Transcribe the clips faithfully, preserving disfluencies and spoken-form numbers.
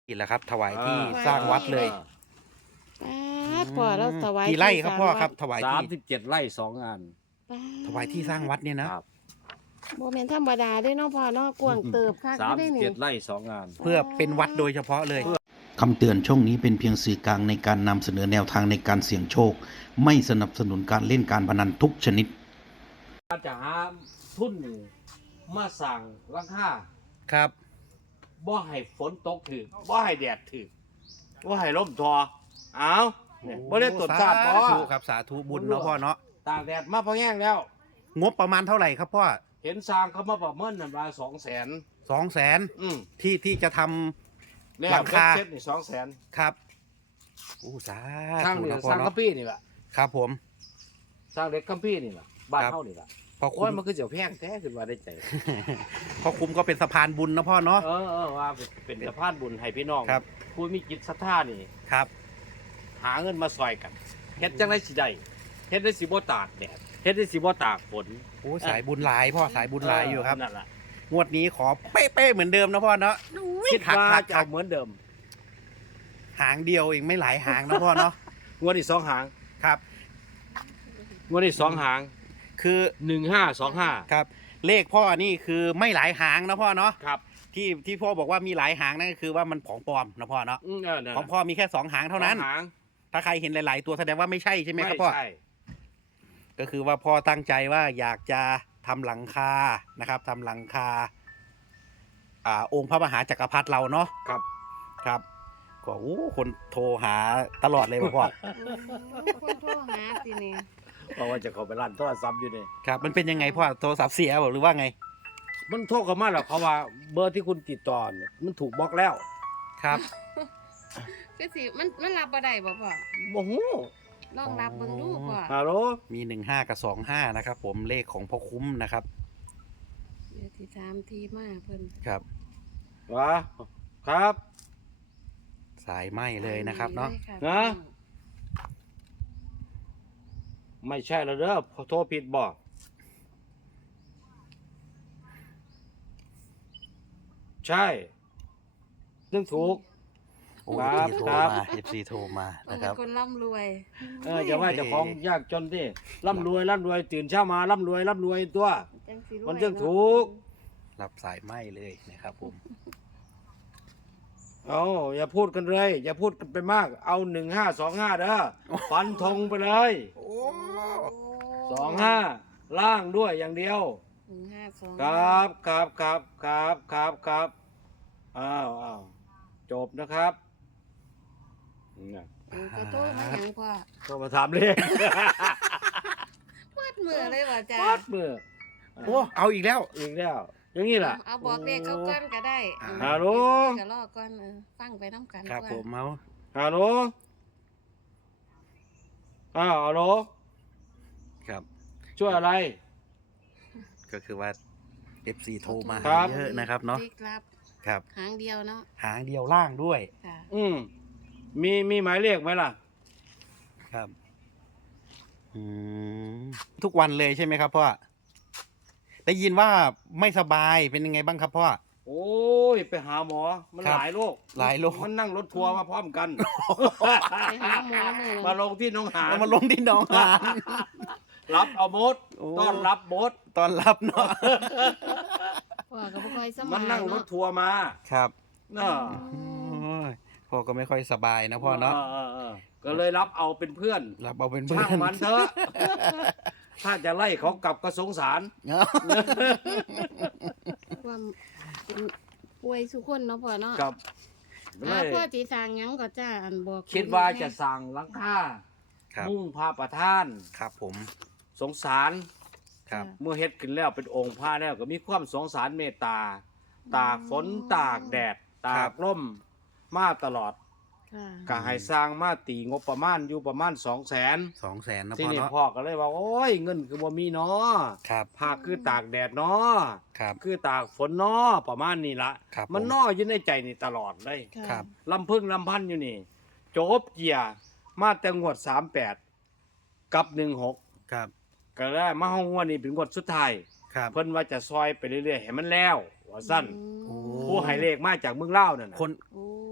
นี่แหละครับถวายที่อ่าสร้างวัดเลยป๊าดพ่อเราถวายกี่ไร่ที่ครับสางพ่อวัดครับถวายสามที่สิบเจ็ดไร่สองงานป๊าดถวายที่สร้างวัดเนี่ยนะครับบ่แม่นธรรมดาเด้เนาะพ่อเนาะกวางเติบคักสาอยู่มได้สิบนี่เจ็ดไร่สองงานเพื่อเป็นวัดโดยเฉพาะเลยคำเตือนช่องนี้เป็นเพียงสื่อกลางในการนำเสนอแนวทางในการเสี่ยงโชค ไม่สนับสนุนการเล่นการพนันทุกชนิดจะหาทุนมาสั่งหลังคาครับบ่ให้ฝนตกถึกบ่ให้แดดถึกบ่ให้ลมทอเอาเนี่ยบ่ได้ตรวจสาดบ่สาธุครับสาธุบุญเนาะพ่อเนาะตากแดดมาพอแห้งแล้วงบประมาณเท่าไหร่ครับพ่อเห็นสร้างเขามาประเมินนั่นว่าสองแสนสองแสนอืมที่ที่จะทำแล้วหลังคาเซ็ตนี่สองแสนครับอู้สาสร้างธุนี่นะสพ่อร้างคัเนาะมพี่นี่ล่ะครับผมสร้างเด็กคัมพี่นี่ล่ะบ้านครับเฮานี่ล่ะพอโอ้คุ้ยมมันคือเจียวแพงแท้ขึ้นมาได้ใจพอคุ้มก็เป็นสะพานบุญนะพ่อเนาะเออเออว่าเป็นสะพานบุญให้พี่น้องครับผู้มีจิตศรัทธานี่ครับหาเงินมาซอยกันเฮ็ดจังได๋สิได้เฮ็ดได้สิบ่ตากแดดเฮ็ดได้สิบ่ตากฝนโอ้สายบุญหลายพ่อสายบุญหลายอยู่ครับนั่นล่ะงวดนี้ขอเป๊ะๆเหมือนเดิมนะพ่อเนาะคิดว่าคักๆจะเอาเหมือนเดิมหางเดียวเองไม่หลายหางนะพ่อเนาะงวดนี้สองหางครับงวดนี้สองหางคือหนึ่งห้าสองห้าครับเลขพ่อนี่คือไม่หลายหางนะพ่อเนาะครับที่ที่พ่อบอกว่ามีหลายหางนั่นก็คือว่ามันของปลอมนะพ่อเนาะอืมเออนั่นของพ่อมีแค่สองหางเท่านั้นสองหางถ้าใครเห็นหลาย ๆ ตัวแสดงว่าไม่ใช่ใช่ไหมครับพ่อใช่ก็คือว่าพ่อตั้งใจว่าอยากจะทำหลังคานะครับทำหลังคาอ่าองค์พระมหาจักรพรรดิเราเนาะครับครับก็โอ้คนโทรหาตลอดเลยพ่อโอ้คนโทรหาสินี่เพราะว่าจะเข้าไปร้านโทรศัพท์อยู่นี่ครับมันเป็นยังไงพ่อโทรศัพท์เสียบอกหรือว่าไงมันโทรเข้ามาแล้วเพราะว่าเบอร์ที่คุณติดต่อเนี่ยมันถูกบล็อกแล้วครับคือสิมันมันรับบ่ได้บ่พ่อบ่ฮู้ลองรับเบิ่งดูพ่อฮัลโหลมีหนึ่งห้ากับสองห้านะครับ ผมเลขของพ่อคุ้มนะครับเดี๋ยวสิถามที่มาเพิ่นครับวะครับสายไหมเลยนะครับเนาะลยค่นะ ไม่ใช่แล้วเด้อโทรผิดบ่ใช่นึกถูกโอ้ครับที่โทรครับมา เอฟ ซี โทรมาเพิ่นนะคเป็รันบคนร่ำรวยเอออย่าว่าเจะของยากจนที่ร่ำรวยร่ำรวยตื่นเช้ามาร่ำรวยร่ำรวยตัวจังสิรวยมันจึงเาะถูกรับสายไหมเลยนะครับผมเอาอย่าพูดกันเลย อย่าพูดกันไปมาก เอาหนึ่งห้าสองห้าเด้อฟันธงไปเลยโอ้สองห้าล่างด้วยอย่างเดียวหนึ่งห้าสองครับครับครับครับครับครับอ้าวอ้าวจบนะครับเนี่ยเออก็โทรมาหยังพ่อก็มาถามเลขเปิดมือเลยว่าจ้าปัดมือโอ้เอาอีกแล้วอีกแล้ว อย่างนี้ล่ะเอาบอกเลขเขาก่อนก็ได้อ่าฮัลโหลก็รอก่อนเออฟังไปน้ำกันครับก่อนผมเอาฮัลโหลอ้าวฮัลโหลครับช่วยอะไรก็คือว่า เอฟ ซี โทรมาครัหาบเยอะนะครับเนาะติ๊กรับครับหางเดียวเนาะหางเดียวล่างด้วยค่ะอืมมีมีหมายเลขไหมล่ะครับอืมทุกวันเลยใช่ไหมครับพ่อได้ยินว่าไม่สบายเป็นยังไงบ้างครับพ่อโอ้ย ไปหาหมอ มันครับหลายโรคหลายโรคมันนั่งรถทัวร์มาพร้อมกันไปหาหมอมือมาลงที่หน้องหานเรามาลงที่หน้องหานรับเอาโบสโอ้ต้อนรับโบสตอนรับเนาะพ่อก็บ่ค่อยสมัมาน ยนั่งรเนาะถทัวร์มาครับเนาะอืมโอ้ยพ่อก็ไม่ค่อยสบายนะพ่อเนาะเออเออก็เลยรับเอาเป็นเพื่อนรับเอาเป็นเพื่ช่าอง นมันเถอะ ถ้าจะไล่เขากลับก็สงสารเนาะความเป็นป่วยสุคนเนาะพ่อเนาะกับอ่าพ่อสิสร้างหยังก็จ้าอันบอกคิดว่าจะสั่งหลังคาครับมุ่งพาประท่านครับผมสงสารครับเมื่อเฮ็ดขึ้นแล้วเป็นองค์พระแล้วก็มีความสงสารเมตตา ตากฝนตากแดด ตากลมมาตลอดค่ะก็ให้สร้างมาตีงบประมาณอยู่ประมาณสองแสนสองแสนนะที่พ่อนี่เนาะพ่อก็เลยว่าโอ้ยเงินคือบ่มีเนาะครับผ้าคือตากแดดเนาะครับคือตากฝนเนาะประมาณนี้ละครับมันผนออยู่ในใจนี่ตลอดเลยะครับลำพึ่งลำพันอยู่นี่จบเกียร์มาแต่งวดสามแปดกับหนึ่งหกครับก็แล้วมาห้องงวดนี้เป็นงวดสุดท้ายครับเพิ่นว่าจะซอยไปเรื่อยๆให้มันแล้วว่าสั้นอืมโอ้ผู้ให้เลขมาจากเมืองลาวนั่นน่ะคนโอ้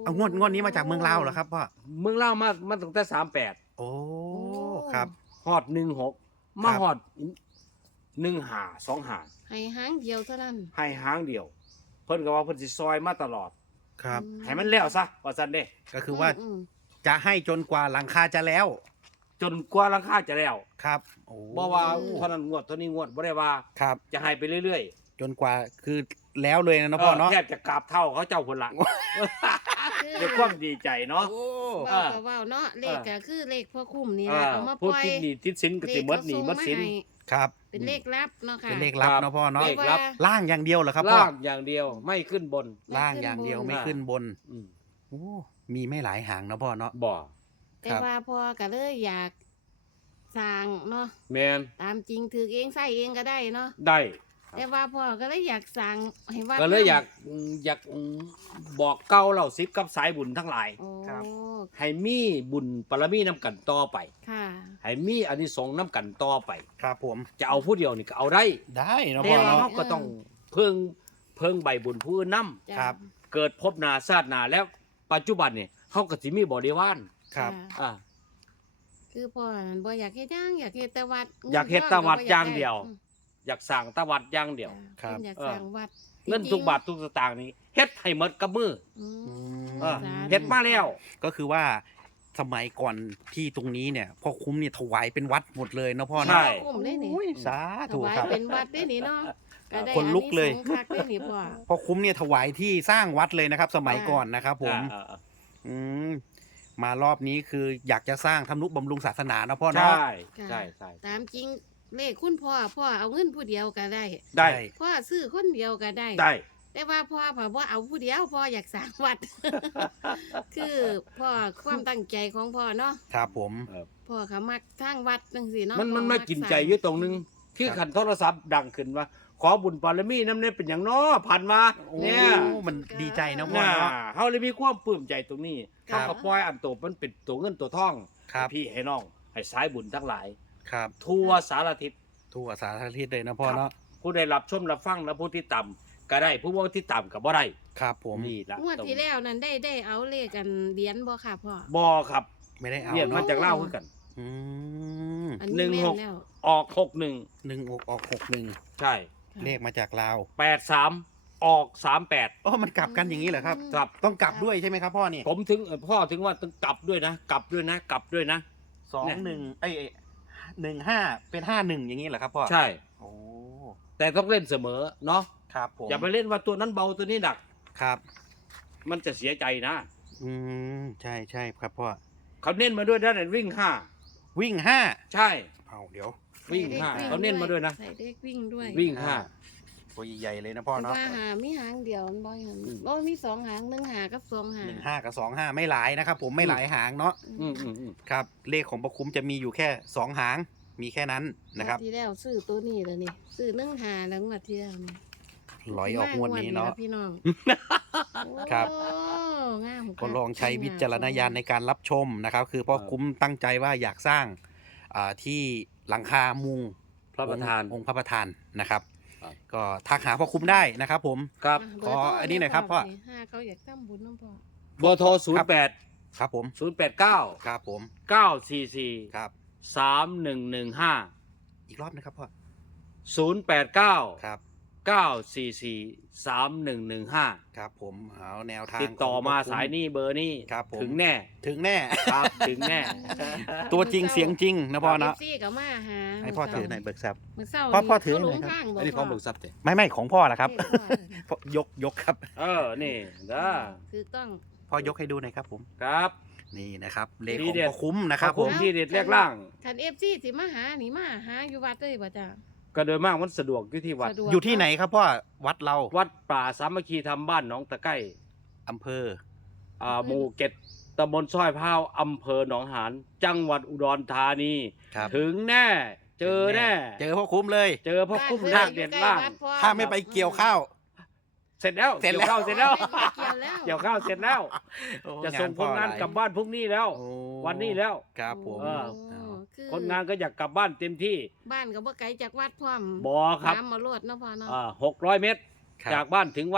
เอางวดงวดนี้มาจากเมืองลาวเหรอครับพ่อเมืองเล่าวมามาตั้งแต่สามแปดโอ้ครับฮอดหนึ่งหกมาครับฮอดหนึ่งหาสองหาให้หางเดียวเท่านั้นให้หางเดียว เพิ่นก็ว่าเพิ่นสิซอยมาตลอดครับให้มันแล้วซะว่าซั่นเด้ก็คือว่าอืมจะให้จนกว่าหลังคาจะแล้วจนกว่าราคาจะแล้วครับโอ้บ่ว่าเท่านั้นงวดเท่านี้งวดบ่ได้ว่าครับจะให้ไปเรื่อยจนกว่าคือแล้วเลยนะๆเนาะพ่อเนาะแทบจะกราบเท่าเขาเจ้าคนละด้วยความดีใจเนาะโอ้เว้าก็เว้าเนาะเลขก็คือเลขพ่อคุ้มนี่เอล่ะอเอามาปผู้ล่อยที่หนีติดสินก็สิหมดหนีหมดสินเลขเขาส่งมาให้ครับเป็นเลขลับเนาะค่ะเป็นเลขลับเนาะพ่อเนาะเลขลับล่างอย่างเดียวเหรอครับพ่อล่างอย่างเดียวไม่ขึ้นบนล่างอย่างเดียวไม่ขึ้นบนอืมโอ้มีไม่หลายหางเนาะพ่อเนาะบ่แต่ว่าพ่อก็เลยอยากสร้างเนาะแมนตามจริงถือเองใส่เองก็ได้เนาะได้แต่ว่าพ่อก็เลยอยากสั่งให้วัดก็เลยอยากอยากบอกเก้าเหล่าซิปกับสายบุญทั้งหลายโอ้ให้มีบุญปรมีน้ำกันต่อไปค่ะให้มีอานิสงส์น้ำกันต่อไปครับผมจะเอาผู้เดียวนี่ก็เอาได้ได้เนาะแต่พ่อว่าเนาะเราก็ต้องเพิ่งเพิ่งใบบุญผู้อื่นนํจ้ะครับเกิดพบหนาชาติหนาแล้วปัจจุบันนี่เขาก็สิมีบริวารครับค่ะอ่าคือพ่อนั่นบ่อยากเฮ็ดหยังอยากเฮ็ดแต่วัดอยากเฮ็ดแต่วัดก็บ่อย่างเดียวอืมอยากสร้างตะวัดอย่างเดียวจ้ะเพิ่นอยากสร้างวัดเงินทุกบาททุกสตางค์นี้เฮ็ดให้หมดกับมืออืมเออสาธุเฮ็ดมาแล้วก็คือว่าสมัยก่อนที่ตรงนี้เนี่ยพ่อคุ้มเนี่ยถวายเป็นวัดหมดเลยเนาะพ่อใช่เนาะคุ้มเลยนี่โอ้ยสาถธุวายครับเป็นวัดได้นี่เนาะก็ได้คนลุกเลยอานิสงส์คักได้นี่พ่อพ่อคุ้มเนี่ยถวายที่สร้างวัดเลยนะครับ สมัยก่อนนะครับ ผมอ่าอ่าอืมมารอบนี้คืออยากจะสร้างทำนุบำรุงศาสนาเนาะพ่อใช่เนาะใช่ใช่ตามจริงเลขคุณพ่อพ่อเอาเงินผู้เดียวก็ได้ได้พ่อซื้อคนเดียวก็ได้ได้แต่ว่าพ่อพ่อบ่เอาผู้เดียวพ่ออยากสร้างวัด คือพ่อความตั้งใจของพ่อเนาะครับผมพ่อเขามักทางวัดจังซี่เนาะมันมันพ่อมากินใจอยู่ตรงนึงคือครับขันโทรศัพท์ดังขึ้นว่า ขอบุญปารมีน้ำเนี่ยเป็นอย่างน้อผ่านมาโอ้เนี่ยมันดีใจนะพ่อน่าเนาะเขาเลยมีความปลื้มใจตรงนี้ครับเขาก็ปล่อยอันโตมันเป็นตัวเงินตัวทองครับให้พี่ให้น้องให้สายบุญทั้งหลายครับทั่วสารทิศทั่วสารทิศเลยนะพ่อเนาะผู้ได้รับชมรับฟังและผู้ที่ต่ำก็ได้ผู้ว่าที่ต่ำก็บ่ได้ครับผมนี่ละงวดที่แล้วนั้นได้ได้เอาเลขกันเหรียญบ่ค่ะพ่อบ่ครับไม่ได้เอาเรียนมาเนาะจากเล่าวคือกันอืมอันหนึ่นี้งแม่หนกแล้วออกหกหนึ่งหนึ่งอกออกหกหนึ่งใช่เลขมาจากลาวแปดสามออกสามแปดอ๋อมันกลับกันอย่างนี้เหรอครับครับต้องกลับด้วยใช่ไหมครับพ่อนี่ผมถึงเอ่อพ่อถึงว่าต้องกลับด้วยนะ กลับด้วยนะ กลับด้วยนะสองหนึ่งไอ้ยหนึ่งห้าเป็นห้าหนึ่งอย่างนี้เหรอครับพ่อใช่โอ้แต่ต้องเล่นเสมอเนาะครับผมอย่าไปเล่นว่าตัวนั้นเบาตัวนี้หนักครับมันจะเสียใจนะอืมใช่ใช่ครับพ่อเขาเน้นมาด้วยด้านวิ่งห้าวิ่งห้าใช่เอาเดี๋ยววิ่งห้าเขาเน้นมาด้วยนะใส่เลขวิ่งด้วยวิ่งห้าตัวใหญ่ๆเลยนะพ่อแต่เนาะว่าหามีหางเดียวมันบ่อยหันอืมบ่มีสองหางหนึ่งหากับสองหางหนึ่งห้ากับสองห้าไม่หลายนะครับ ผมไม่หลายหางเนาะอืมอืมอืมครับ เลขของประคุ้มจะมีอยู่แค่สองหาง มีแค่นั้นนะครับงวดที่แล้วซื้อตัวนี้แล้วนี่ซื้อหนึ่งหาแล้วงวดที่แล้วนี่ลอยออกงวดนี้เนาะมพี่น้องครับโอ้งามก็ลองใช้วิจารณญาณในการรับชมนะครับ คือพ่อคุ้มตั้งใจว่าอยากสร้างอ่าที่หลังคามุงพระประธานองค์พระประธานนะครับครับก็ทักหาพ่อคุ้มได้นะครับ ผมครับขออันนี้หน่อยครับพ่อห้าเขาอยากทำบุญน้องพ่อเบอร์โทรศูนย์แปดครับผมศูนย์แปดเก้าครับผมเก้าสี่สี่ครับสามหนึ่งหนึ่งห้าอีกรอบนะครับพ่อศูนย์แปดเก้าครับเก้าสี่สี่สามหนึ่งหนึ่งห้าครับผมเอาแนวทางติดต่อของพ่มาคุ้สายนี้เบอร์นี้ครับผมถึงแน่ถึงแน่ครับถึงแน่ตัวจริงเสียงจริงนะพ่อเนาะเอฟซีก็มาหาให้พ่อถือหน่อยเบิกทรัพย์มื้อเช้าพ่อพ่อถือเขาหหน่ลอยงครับทางบ่อันนี้ของเบิกทรัพย์เด้ไม่ไม่ของพ่อแหละครับเอ้ยพ่อพ่อยกยกครับเออ นี่เด้อคือต้องพ่อยกให้ดูหน่อยครับผมครับนี่นะครับเลขดีของเด็ดพ่อคุ้มนะครับขผอบมณ ที่เด็ดเรียกร่างคัน เอฟ ซี สิมาหานี่มาหาอยู่วัดเลยบ่จ้าก็โดยมากมันสะดวกอยู่ที่วัดสะดวกอยู่ที่ไหนครับพ่อวัดเราวัดป่าสามัคคีธรรมบ้านหนองตะไก้อำเภออ่าหมู่เก็ดตำบลสร้อยพร้าวอำเภอหนองหาน จังหวัดอุดรธานีครับถึงแน่ เจอแน่เจอพ่อคุ้มเลยเจอพ่อคุ้มบ้นาคเด็ดล่างถ้าไม่ไปเกี่ยวข้าวเสร็จแล้วเสร็จแล้วกี่ยวข้าวเสร็จแล้วเกี่ยวแล้วเกี่ยวข้าวเสร็จแล้วโอ้จะส่งคนงานกลับบ้านพรุ่งนี้แล้วโอ้วันนี้แล้วครับผมเออโอ้คือคนงานก็อยากกลับบ้านเต็มที่บ้านก็บ่ไกลจากวัดพร้อมบอครับน้ำมาโลดเนาะพ่อเนาะอ่าหกร้อยเมตรครับจากบ้านถึงวัด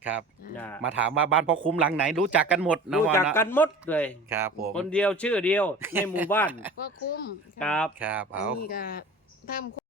ครับอ่ามาถามว่าบ้านพ่อคุ้มหลังไหนรู้จักกันหมดนะรู้พ่อจักนะกันหมดเลยครับผมคนเดียวชื่อเดียวในหมู่บ้านก็คุ้มครับครับอันเอานี้ก็ทำ